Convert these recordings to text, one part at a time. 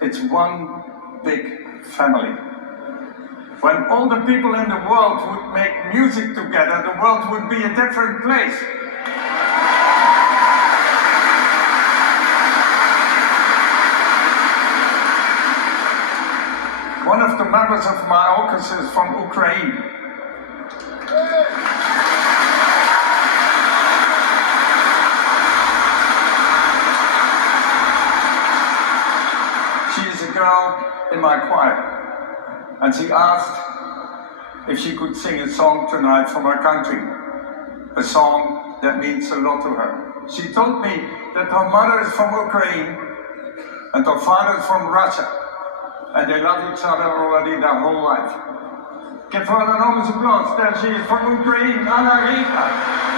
it's one big family. When all the people in the world would make music together, the world would be a different place. One of the members of my orchestra is from Ukraine. She is a girl in my choir. And she asked if she could sing a song tonight from her country, a song that means a lot to her. She told me that her mother is from Ukraine and her father is from Russia, and they love each other already their whole life. Give her an enormous applause. There she is from Ukraine, Anna Rita.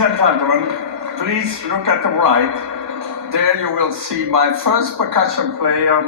Ladies and gentlemen, please look at the right. There you will see my first percussion player.